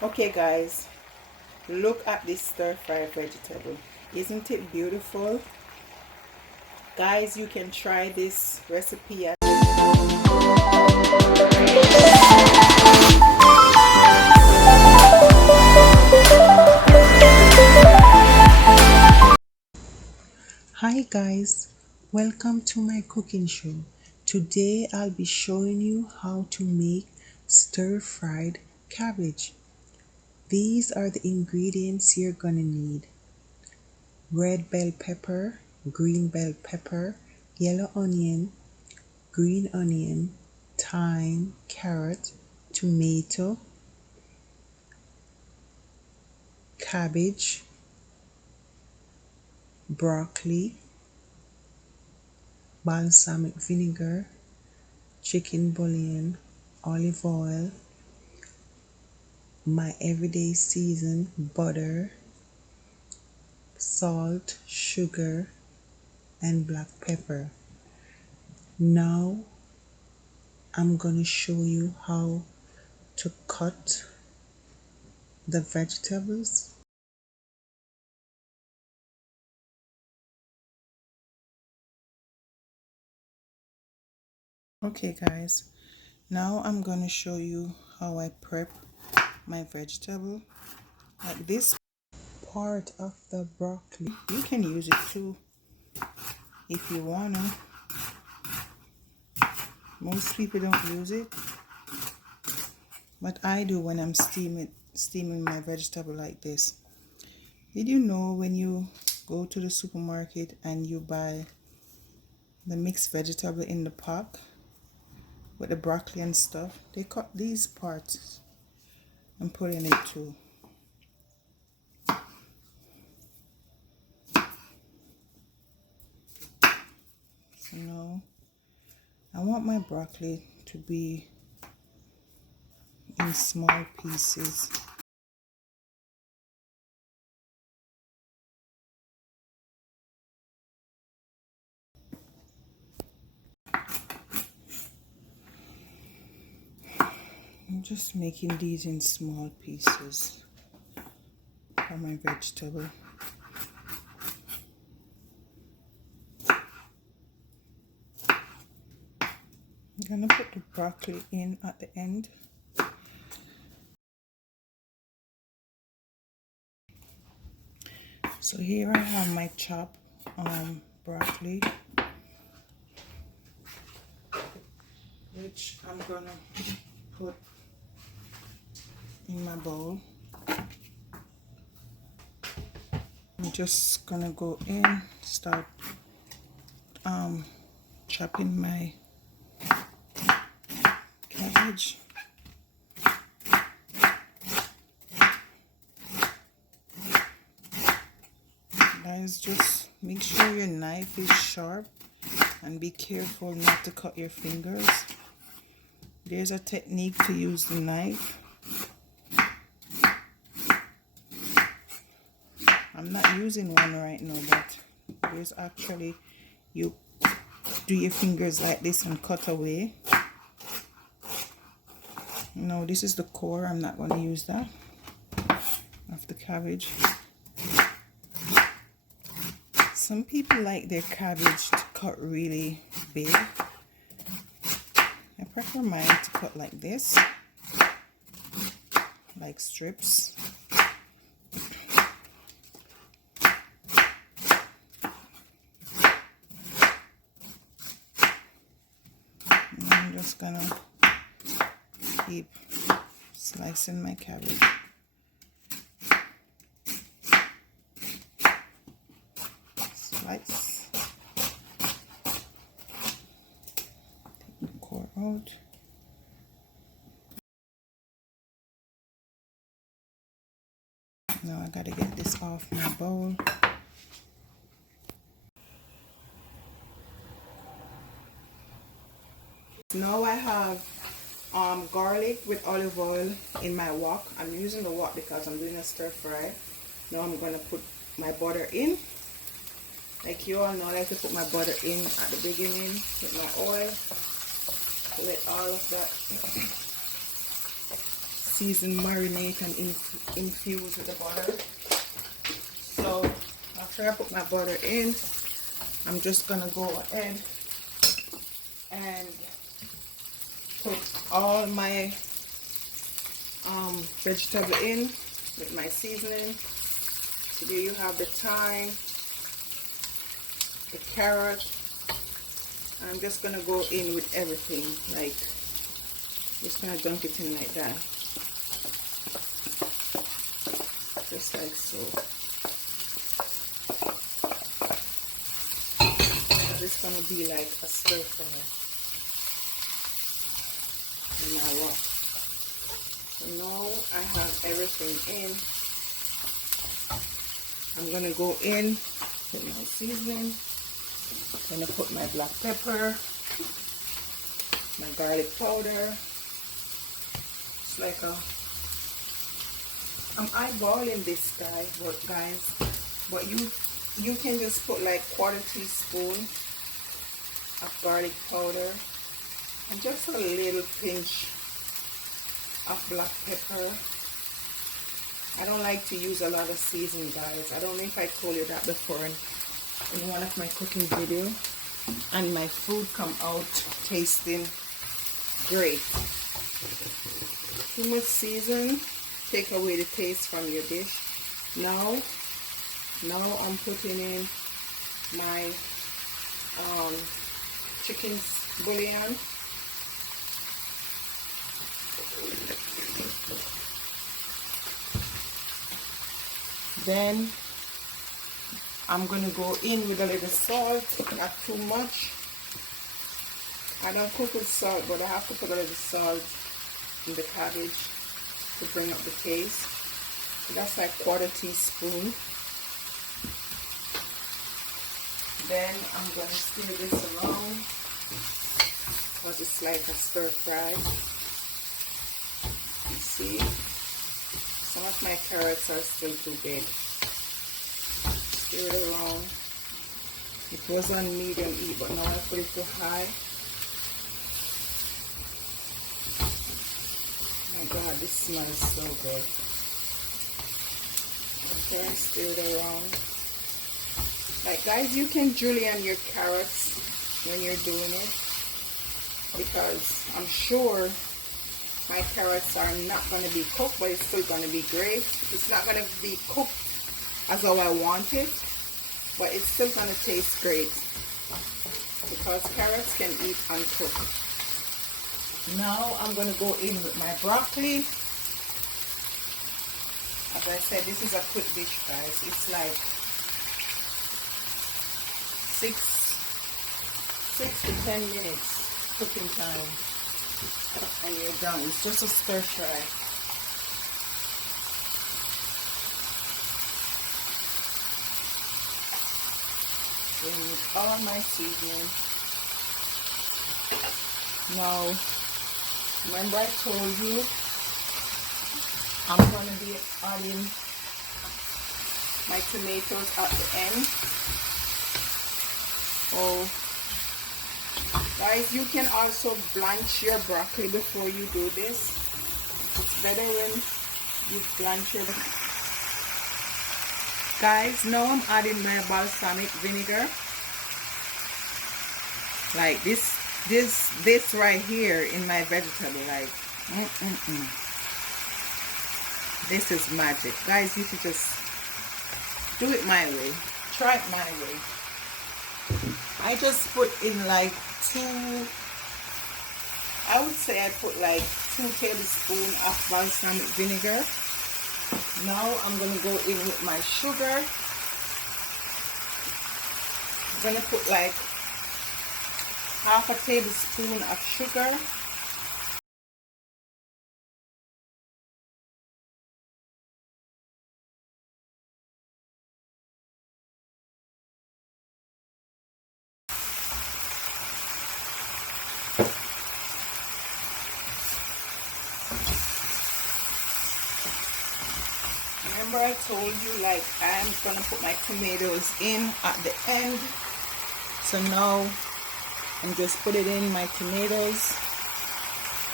Okay guys, look at this stir-fried vegetable. Isn't it beautiful? Guys, you can try this recipe at Hi guys, welcome to my cooking show. Today I'll be showing you how to make stir-fried cabbage. These are the ingredients you're gonna need: red bell pepper, green bell pepper, yellow onion, green onion, thyme, carrot, tomato, cabbage, broccoli, balsamic vinegar, chicken bouillon, olive oil, my everyday season, butter, salt, sugar, and black pepper. Now I'm gonna show you how to cut the vegetables. Okay guys, now I'm gonna show you how I prep my vegetable. Like this part of the broccoli, you can use it too if you wanna. Most people don't use it, but I do when I'm steaming my vegetable like this. Did you know when you go to the supermarket and you buy the mixed vegetable in the pack with the broccoli and stuff, they cut these parts and put in it too. So now I want my broccoli to be in small pieces. I'm just making these in small pieces for my vegetable. I'm gonna put the broccoli in at the end. So here I have my chopped broccoli, which I'm gonna put in my bowl. I'm just gonna go in, start chopping my cabbage. Guys, just make sure your knife is sharp and be careful not to cut your fingers. There's a technique to use the knife. I'm not using one right now, but there's actually, you do your fingers like this and cut away. No, this is the core. I'm not going to use that of the cabbage. Some people like their cabbage to cut really big. I prefer mine to cut like this, like strips. And I'm just gonna keep slicing my cabbage. Slice. Take the core out. Now I gotta get this off my bowl. Now I have garlic with olive oil in my wok. I'm using the wok because I'm doing a stir fry. Now I'm gonna put my butter in. Like you all know, I like to put my butter in at the beginning with my oil. Let all of that season, marinate, and infuse with the butter. So after I put my butter in, I'm just gonna go ahead and put all my vegetable in with my seasoning. So there you have the thyme, the carrot. I'm just gonna go in with everything, like just gonna dunk it in like that, just like so. So it's gonna be like a stir fry. Now what? So now I have everything in. I'm gonna go in, put my seasoning. I'm gonna put my black pepper, my garlic powder. It's like I'm eyeballing this guys, but you can just put like 1/4 teaspoon of garlic powder and just a little pinch of black pepper. I don't like to use a lot of seasoning, guys. I don't know if I told you that before in one of my cooking video, and my food come out tasting great. Too much season take away the taste from your dish. Now I'm putting in my chicken bouillon. Then I'm gonna go in with a little salt, not too much. I don't cook with salt, but I have to put a little salt in the cabbage to bring up the taste. So that's like 1/4 teaspoon. Then I'm gonna stir this around because it's like a stir fry. You see, some of my carrots are still too big. Stir it around. It was on medium heat, but now I put it to high. Oh my God, this smells so good. Okay, stir it around. Like guys, you can julienne your carrots when you're doing it, because I'm sure my carrots are not going to be cooked, but it's still going to be great. It's not going to be cooked as how I want it, but it's still going to taste great because carrots can eat uncooked. Now I'm going to go in with my broccoli. As I said, this is a quick dish, guys. It's like 6 to 10 minutes cooking time, and you're done. It's just a stir fry. With all my seasoning. Now, remember I told you I'm going to be adding my tomatoes at the end. Oh, guys, you can also blanch your broccoli before you do this. It's better when you blanch your broccoli. Guys, now I'm adding my balsamic vinegar. Like this right here in my vegetable, like this is magic. Guys, you should just do it my way. Try it my way. I just put in like I would say I put like 2 tablespoons of balsamic vinegar. Now I'm going to go in with my sugar. I'm going to put like 1/2 tablespoon of sugar. Remember I told you like I'm gonna put my tomatoes in at the end. So now I'm just put it in my tomatoes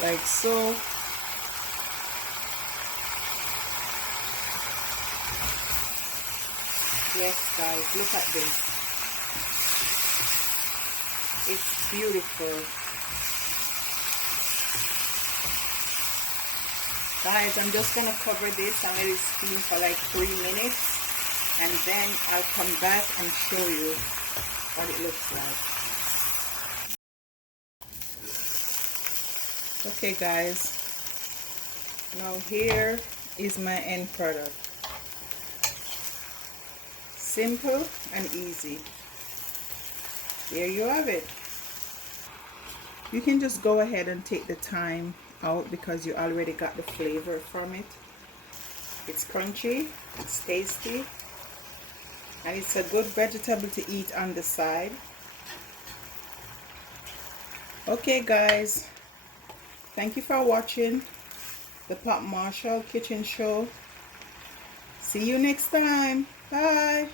like so. Yes, guys, look at this. It's beautiful. Guys, I'm just gonna cover this and let it steam for like 3 minutes, and then I'll come back and show you what it looks like. Okay guys, now here is my end product. Simple and easy. There you have it. You can just go ahead and take the thyme out because you already got the flavor from it. It's crunchy, it's tasty, and it's a good vegetable to eat on the side. Okay guys, thank you for watching the Pop Marshall Kitchen Show. See you next time. Bye.